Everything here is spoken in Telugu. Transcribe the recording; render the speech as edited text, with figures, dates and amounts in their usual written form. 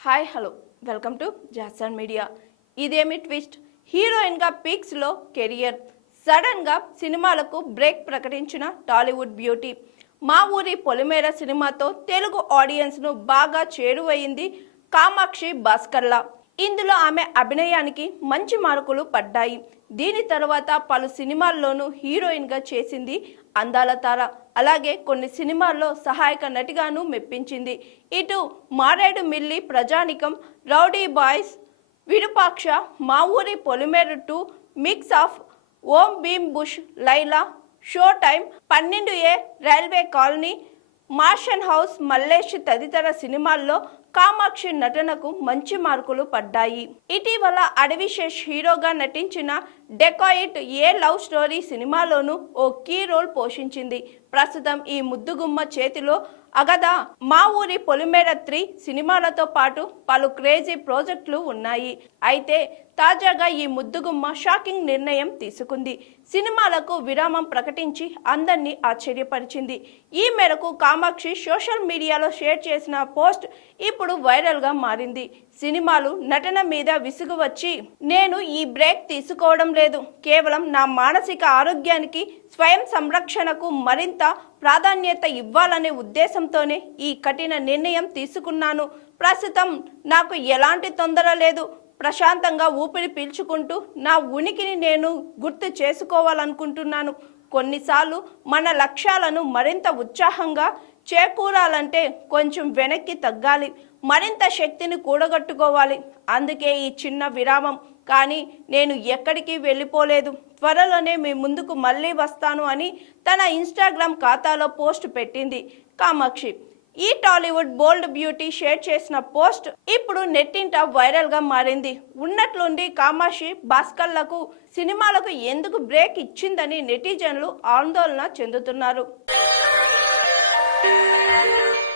Hi hello welcome to Jason media. ఇదేమి ట్విస్ట్, హీరోయిన్గా పీక్స్లో కెరియర్, సడన్గా సినిమాలకు బ్రేక్ ప్రకటించిన టాలీవుడ్ బ్యూటీ. మా ఊరి పొలిమేర సినిమాతో తెలుగు ఆడియన్స్ను బాగా చేరువయింది కామాక్షి భాస్కర్లా. ఇందులో ఆమె అభినయానికి మంచి మార్కులు పడ్డాయి. దీని తర్వాత పలు సినిమాల్లోనూ హీరోయిన్గా చేసింది అందాల తార. అలాగే కొన్ని సినిమాల్లో సహాయక నటిగాను మెప్పించింది. ఇటు మారేడు మిల్లి, ప్రజానికం, rowdy boys, Virupaksha, Maa Oori Polimera 2, mix up, Om Bheem bush, Laila, show time, 12A, railway colony, mansion house, Mallesh తదితర సినిమాల్లో కామాక్షి నటనకు మంచి మార్కులు పడ్డాయి. ఇటీవల అడవిశేష్ హీరోగా నటించిన డెకాయిట్ ఏ లవ్ స్టోరీ సినిమాలోనూ ఓ కీ రోల్ పోషించింది. ప్రస్తుతం ఈ ముద్దుగుమ్మ చేతిలో అగదా మా ఊరి పొలిమేర 3 సినిమాలతో పాటు పలు క్రేజీ ప్రాజెక్టులు ఉన్నాయి. అయితే తాజాగా ఈ ముద్దుగుమ్మ షాకింగ్ నిర్ణయం తీసుకుంది. సినిమాలకు విరామం ప్రకటించి అందరినీ ఆశ్చర్యపరిచింది. ఈ మేరకు కామాక్షి సోషల్ మీడియాలో షేర్ చేసిన పోస్ట్ ఇప్పుడు వైరల్గా మారింది. సినిమాలు, నటన మీద విసుగు వచ్చి నేను ఈ బ్రేక్ తీసుకోవడం లేదు. కేవలం నా మానసిక ఆరోగ్యానికి, స్వయం సంరక్షణకు మరింత ప్రాధాన్యత ఇవ్వాలనే ఉద్దేశంతోనే ఈ కఠిన నిర్ణయం తీసుకున్నాను. ప్రస్తుతం నాకు ఎలాంటి తొందర లేదు. ప్రశాంతంగా ఊపిరి పీల్చుకుంటూ నా ఉనికిని నేను గుర్తు చేసుకోవాలనుకుంటున్నాను. కొన్నిసార్లు మన లక్ష్యాలను మరింత ఉత్సాహంగా చేకూరాలంటే కొంచెం వెనక్కి తగ్గాలి, మరింత శక్తిని కూడగట్టుకోవాలి. అందుకే ఈ చిన్న విరామం. కానీ నేను ఎక్కడికి వెళ్ళిపోలేదు. త్వరలోనే మీ ముందుకు మళ్ళీ వస్తాను అని తన ఇన్స్టాగ్రామ్ ఖాతాలో పోస్ట్ పెట్టింది కామాక్షి. ఈ టాలీవుడ్ బోల్డ్ బ్యూటీ షేర్ చేసిన పోస్ట్ ఇప్పుడు నెట్టింట వైరల్గా మారింది. ఉన్నట్లుండి కామాక్షి భాస్కర్లకు సినిమాలకు ఎందుకు బ్రేక్ ఇచ్చిందని నెటిజన్లు ఆందోళన చెందుతున్నారు.